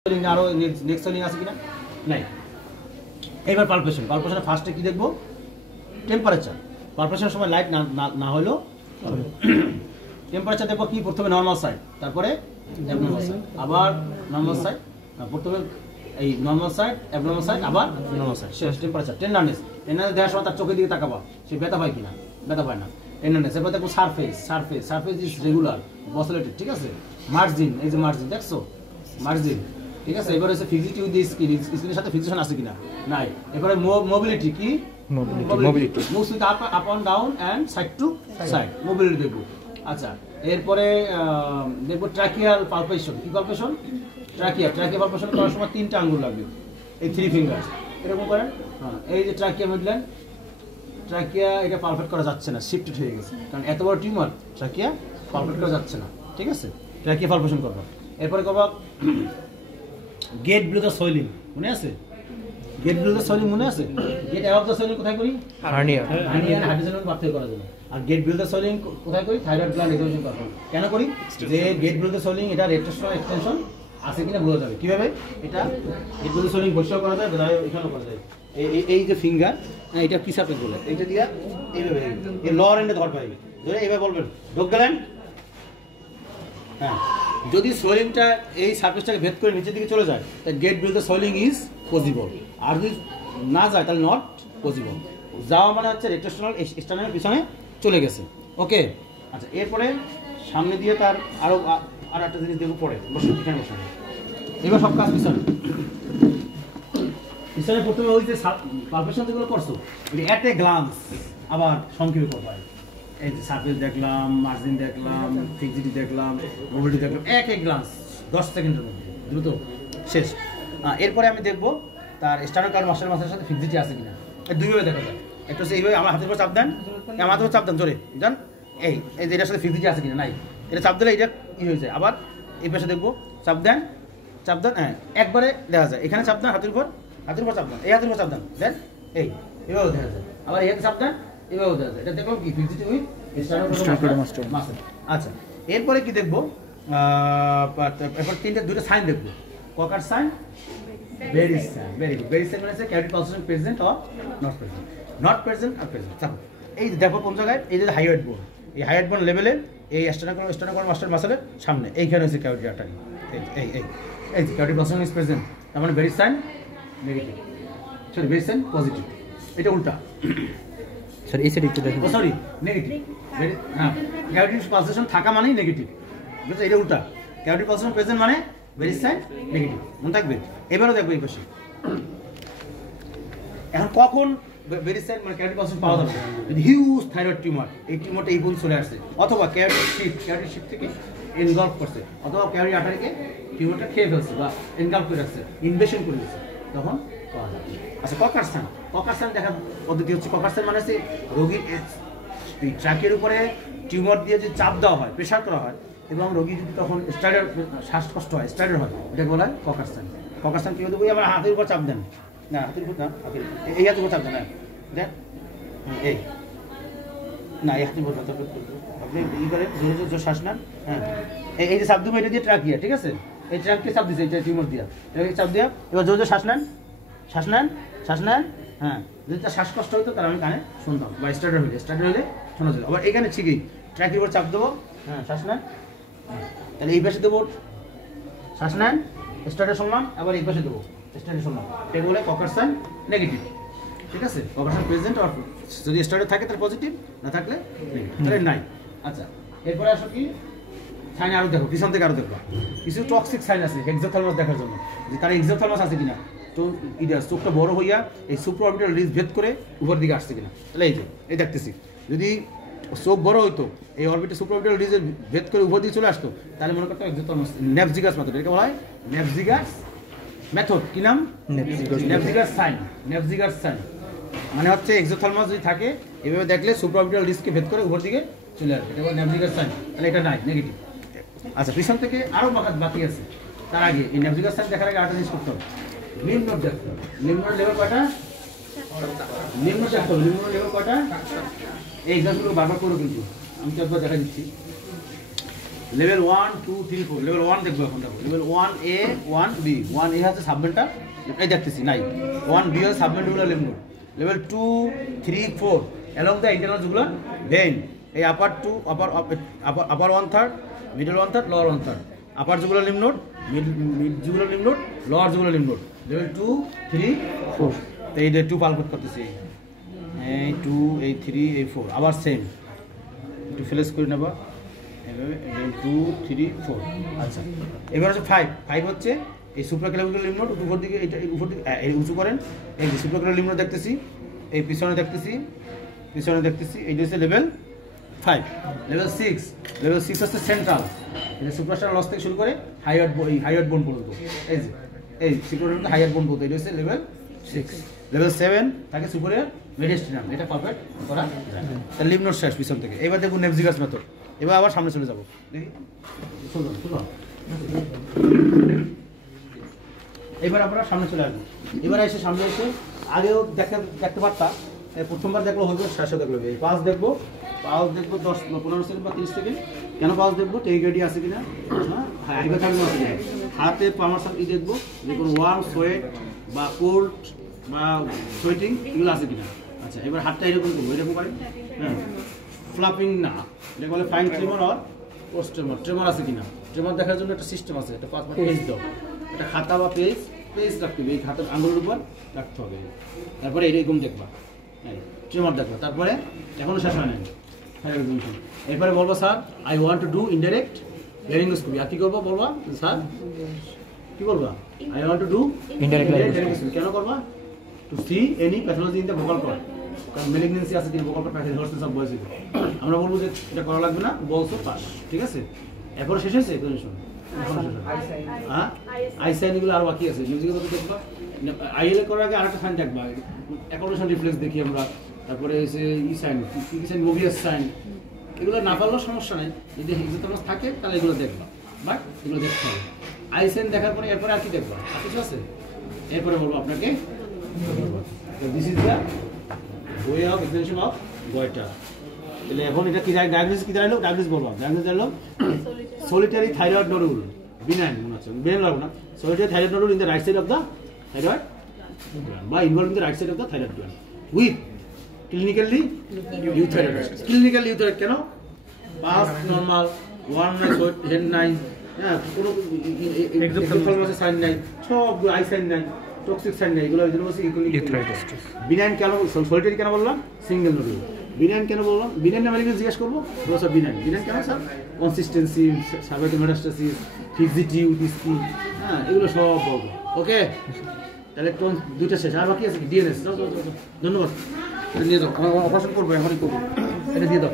আরো নেক্সট সোলিং আছে কিনা নাই। এবার পালপেশন ফার্স্টে কি দেখবো টেম্পারেচার। পালপেশনের সময় লাইট না হলেও টেম্পারেচার দেখবো কি প্রথমে নর্মাল সাইড, তারপরে অ্যাবনর্মাল সাইড, আবার নর্মাল সাইড, প্রথমে এই নর্মাল সাইড অ্যাবনর্মাল সাইড আবার নর্মাল সাইড, শেষ টেম্পারেচার। টেন্ডারনেস দেওয়ার সময় তার চোখের দিকে তাকাবা, সে ব্যথা পায় কিনা, ব্যথা পায় না। টেন্ডারনেস এবার দেখবো সারফেস ইজ রেগুলার বসলেটেড, ঠিক আছে। মার্জিন, এই যে মার্জিন দেখছো মার্জিন, ঠিক আছে। এবারে হচ্ছে ফিক্সিটি উইথ দি স্কিন, স্কিনের সাথে ফিক্সেশন আছে কিনা নাই। এবারে মোবিলিটি কি mobility moves with up and down and side to side, mobility দেখবো। আচ্ছা এরপরে দেখবো ট্রাকিয়াল পালপেশন। কি পালপেশন? ট্রাকিয়া পালপেশন করার সময় 3টা আঙ্গুল লাগবে, এই 3 ফিঙ্গার এরকম করেন। হ্যাঁ এই যে ট্রাকিয়া বুঝলেন, ট্রাকিয়া এটা পালপেট করা যাচ্ছে না, শিফটেড হয়ে গেছে, কারণ এত বড় টিউমার ট্রাকিয়া পালপেট করা যাচ্ছে না, ঠিক আছে। ট্রাকিয়া পালপেশন করবো। এরপরে করবো গেট বিলো দ্য সোইলিং, মনে আছে? গেট বিলো দ্য সোইলিং মনে আছে? গেট অ্যাবভ দ্য সোইলিং কোথায় করি? হার্নিয়া আর হাইড্রোজেন পার্থক্য করার জন্য। আর গেট বিলো দ্য সোইলিং কোথায় করি? থাইরয়েড গ্ল্যান্ড এক্সটেনশন করার জন্য। কেন করি? যে গেট বিলো দ্য সোইলিং এটা রেট্রোস্টাল এক্সটেনশন আছে কিনা বোঝা যাবে। কিভাবে? এটা গেট বিলো দ্য সোইলিং বসেও করা যায়, এখানেও করা যায়। এই যে ফিঙ্গার, এটা কি সাপোর্ট বলে, এইটা দিয়া এইভাবে এই লোয়ার এন্ডে ধর পাই ধরে এইভাবে বলবেন ঢোক গেলেন। হ্যাঁ যদি সোয়েলিংটা এই সারফেসটাকে ভেদ করে নিচের দিকে চলে যায় তাহলে get below the swelling is possible, আর যদি না যায় তাহলে নট পসিবল। যাওয়া মানে হচ্ছে রেট্রোস্টাল স্টার্নামের পিছনে চলে গেছে, ওকে। আচ্ছা এরপরে সামনে দিয়ে তার আরো একটা জিনিস দেখবো পরে, বসে এখানে বসে। এবার সব কাজ পিছনে প্রথমে ওই যে পালপেশন যেগুলো করছো এট এ গ্লান্স আবার সংক্ষেপে করবা। এই যে সারফেস দেখলাম, মার্জিন দেখলাম, ফিক্সিটি দেখলাম, মোবিলিটি দেখলাম, এক গ্লান্স 10 সেকেন্ডের মধ্যে, দ্রুত শেষ। এরপরে আমি দেখবো তার স্টার্নাল মাসের সাথে ফিক্সিটি আছে কিনা। দুইভাবে দেখা যায়, একটা হচ্ছে এইভাবে আমার হাতের উপর চাপ দেন, আমার হাতের উপর চাপ দেন জোরে জান, এই যে এটার সাথে ফিক্সিটি আছে কিনা, নাই। এটা চাপ দিলে এটা হয়ে যায়। আবার এই পাশে দেখবো, চাপ দেন, হ্যাঁ একবারে দেখা যায়। এখানে চাপ দেন হাতের উপর চাপ দেন, এই হাতের উপর চাপ দেন দেন, এইভাবে দেখা যায়। আবার এই হাতে চাপ দেন, এভাবে দেখা যায়। এটা দেখো কি ফিক্সিটি উইথ মাসেল। আচ্ছা এরপরে কি দেখবো, এরপর দুটো সাইন দেখবো। Kocher sign, Berry's sign, very good. Berry's sign মানে হচ্ছে cavity pulsation present or not present আর প্রেজেন্ট। এই দেখো কোন জায়গায়, এই যে হাইওয়েড বোন, এই হাইওয়েড বোন লেভেলে এই স্টার্নাল মাস্টার মাসেলের সামনে এইখানে হচ্ছে ক্যাভিটি আর্টারি, এই ক্যাভিটি পালসেশন ইজ প্রেজেন্ট, তার মানে Berry's sign negative, sorry Berry's sign positive. এটা উল্টা, স্যার এই সাইড একটু দেখুন, সরি নেগেটিভ। হ্যাঁ ক্যাভিটি পালসেশন থাকা মানেই নেগেটিভ, বুঝছো? এটা উল্টা, ক্যাভিটি পালসেশন প্রেজেন্ট মানে ভেরি সাইন নেগেটিভ, মনে থাকবে। এবারও দেখবো এই পাশে। এখন কখন ভেরি সাইন মানে ক্যাভিটি পালসেশন পাওয়া যাবে? যদি হিউজ থাইরয়েড টিউমার, এই টিউমারটা এই পর্যন্ত চলে আসছে, অথবা ক্যাভিটি শিফট থেকে এনগলফ করছে, অথবা ক্যাভিটি আর্টারিকে টিউমারটা খেয়ে ফেলছে বা এনগলফ করে রাখছে, ইনভেশন করে দিচ্ছে, তখন পাওয়া যাবে। আচ্ছা ককার সাইন দেখার পদ্ধতি হচ্ছে, ককার সাইন মানে হচ্ছে রোগীর ট্র্যাকের উপরে টিউমার দিয়ে যে চাপ দেওয়া হয়, প্রেশার করা হয়, এবং রোগী যদি তখন স্টার্ডের শ্বাসকষ্ট হয়, স্টার্ডের হয়, এটাকে বলা হয় ককার সাইন। ককার সাইন কীভাবে দেবো? আমার হাতের উপর চাপ দেন, না হাতের উপর না, এই হাতের উপর চাপ দেন, দেন এই না, এই হাতের উপর আপনি ই করে জোরে শ্বাস নেন। হ্যাঁ এই যে চাপ দেবো, এটা দিয়ে ট্রাকিয়া, ঠিক আছে। এই ট্রাককে চাপ দিচ্ছে, এটা টিউমার দিয়া, এটাকে চাপ দিয়া এবার জোরে শ্বাস নেন। হ্যাঁ যদি তার শ্বাসকষ্ট হতো তাহলে আমি কানে শুনতাম, বা স্টার্টার হলে শোনা যেত। আবার এখানে ঠিকই ট্র্যাকের উপর চাপ দেবো, হ্যাঁ শ্বাস নেন, তাহলে এই পাশে দেবো, শ্বাস নেন, স্টার্টার শুনলাম, আবার এই পাশে দেবো, স্টার্টার শুনলাম। এটাকে বলে ককার সাইন নেগেটিভ, ঠিক আছে। ককার সাইন প্রেজেন্ট আর যদি স্টার্টার থাকে তাহলে পজিটিভ, না থাকলে নেগেটিভ, তাহলে নাই। আচ্ছা এরপরে আসো কি সাইন, আরও দেখো পিছন থেকে আরও দেখো কিছু টক্সিক সাইন আছে এক্সোথার্মাস দেখার জন্য, যে তার এক্সোথার্মাস আছে কিনা, তো চোখটা বড় হইয়া এই সুপ্রাঅরবিটাল রিজ ভেদ করে উপর দিকে আসছে কিনা। তাহলে এই যে এই দেখতেছি, যদি চোখ বড় হইতো, এই অরবিটাল সুপ্রাঅরবিটাল রিজের ভেদ করে উপর দিকে চলে আসতো, তাহলে মনে করতো এক্সোথার্মাস, নেপজিগাস মেথড, এটাকে বলা হয় নেপজিগাস মেথড। কি নাম? নেপজিগাস সাইন মানে হচ্ছে এক্সোথার্মাস যদি থাকে এভাবে দেখলে সুপ্রাঅরবিটাল রিজকে ভেদ করে উপর দিকে চলে আসবে, এটা বলে নেপজিগাস সাইন। তাহলে এটা নাই, নেগেটিভ। আচ্ছা পিছন থেকে আরও বাকি আছে, তার আগে এই নেপজিগাস সাইন দেখার আগে আরেকটা জিনিস করতে হবে, নিম্ন লেভেল কয়টা? নিম্ন লেভেল কয়টা? এই এক্সাম্পলগুলো বারবার করো, কিন্তু আমি তো একবার দেখা দিচ্ছি। লেভেল 1 2 3 4 লেভেল 1 দেখবো এখন দেখো লেভেল 1A 1B 1A হচ্ছে সাবমেন্টটা এই দেখতেছি নাই 1B হচ্ছে সাবমেন্টগুলো lymph node level 2 3 4 along the internal jugular vein এই upper 2 upper 1/3 middle 1/3 lower 1/3 upper jugular lymph node mid jugular lymph node lower jugular lymph node level 2 3 4 এই যে 2 পালকুট করতেছি এই 2 এই 3 এই 4 আবার সেম একটু ফ্লেস করে নেবা এইভাবে 2 3 4 আচ্ছা এবার হচ্ছে 5 হচ্ছে এই সুপ্রাক্লাভিকুলার লিম্ফ নোড উপর দিকে এটা উপর দিকে এই উঁচু করেন এই যে সুপ্রাক্লাভিকুলার লিম্ফ নোড দেখতেছি এই পিছনে দেখতেছি এইটা হচ্ছে লেভেল 5 লেভেল 6 হচ্ছে সেন্ট্রাল এটা সুপ্রাস্টার লস থেকে শুরু করে হাইয়ার্ড বোন পর্যন্ত এই সুপ্রাস্টার হাইয়ার্ড বোন পর্যন্ত এটা হচ্ছে লেভেল 6 লেভেল 7 থাকে সুপারিয়র মেডিস্টিনাম এটা পারফেক্ট করা যায় তার লিম্ফ নোড শেষ পিছন থেকে এবার দেখুন নেপজিগাস মেথড এবার আবার সামনে চলে যাব দেখি চলো এবার আমরা সামনে চলে আসবো এবার এসে সামনে এসে আগেও দেখতে পারতাম প্রথমবার দেখলো হয়তো শেষে দেখলো এই পাস দেখবো 10-15 সেকেন্ড বা 30 সেকেন্ড কেন পাস দেখবো টেরিগেডি আছে কিনা হ্যাঁ হাইপোথার্মিয়া আছে কিনা হাতে পামার সাথে দেখবো যে কোনো ওয়ার্ম সোয়েট বা কোল্ড বা সোয়েটিং এগুলো আছে কিনা আচ্ছা এবার হাতটা এরকম করবো এরকম করে হ্যাঁ ফ্লাপিং না এটা বলে ফাইন ট্রেমর আর পোস্ট ট্রেমর আছে কিনা ট্রেমর দেখার জন্য একটা সিস্টেম আছে একটা পেজ দাও একটা খাতা বা পেজ রাখতে হবে এই খাতার আঙুলের উপর রাখতে হবে তারপরে এরকম দেখবা ট্রেমর দেখবা তারপরে এখনো শেষ হয় নাই এরপরে বলবো sir I want to do indirect laryngoscopy আর কি করবো বলবা স্যার কি বলবা I want to do indirect laryngoscopy কেন করবা to see any pathology in the vocal cord কারণ ম্যালিগনেন্সি আছে কিনা vocal cord pathology hoarseness of voice আমরা বলবো যে এটা করা লাগবে না বলছো পাস ঠিক আছে এরপরে শেষ হয়েছে এক্সপ্লেনেশন হ্যাঁ আই সাইন এগুলো আর বাকি আছে মিউজিকের মধ্যে দেখবা আইএলএ করার আগে আরেকটা সাইন দেখবা অ্যাকোমোডেশন রিফ্লেক্স দেখি আমরা তারপরে এসে ই সাইন কি সাইন মোবিয়াস সাইন এগুলো না পারলেও সমস্যা নেই যদি তোমার থাকে তাহলে এগুলো দেখবা বাট এগুলো দেখতে হবে আই সাইন দেখার পরে এরপরে আর কি দেখবা আর কিছু আছে এরপরে বলবো আপনাকে this is the way of explanation of গয়টা তাহলে এখন এটা কি ডায়াগনোসিস কি দাঁড়ালো ডায়াগনোসিস বলবো ডায়াগনোসিস দাঁড়ালো solitary thyroid nodule benign মনে হচ্ছে benign লাগবে না solitary thyroid nodule in the right side of the thyroid by involving the right side of the thyroid gland with clinically euthyroid কেন pass normal one night head nine হ্যাঁ কোনো এক্সোফালমাসের sign নাই সব i sine নাই toxic sign নাই এগুলো এর মধ্যে ইউথ্রাইটিস benign কেন solitary কেন বললাম সিঙ্গেল নোডুল বিনাইন কেন বললাম বিনাইন নামে জিজ্ঞেস করবো স্যার বিনাইন কেন sir consistency cervical metastasis fixity with হ্যাঁ এগুলো সব বলবো ওকে তাহলে কোন দুইটা শেষ আর বাকি আছে কি ডিএনএস ধন্যবাদ নিয়ে যাও অপারেশন করবো এখনই করবো এটা দিয়ে দাও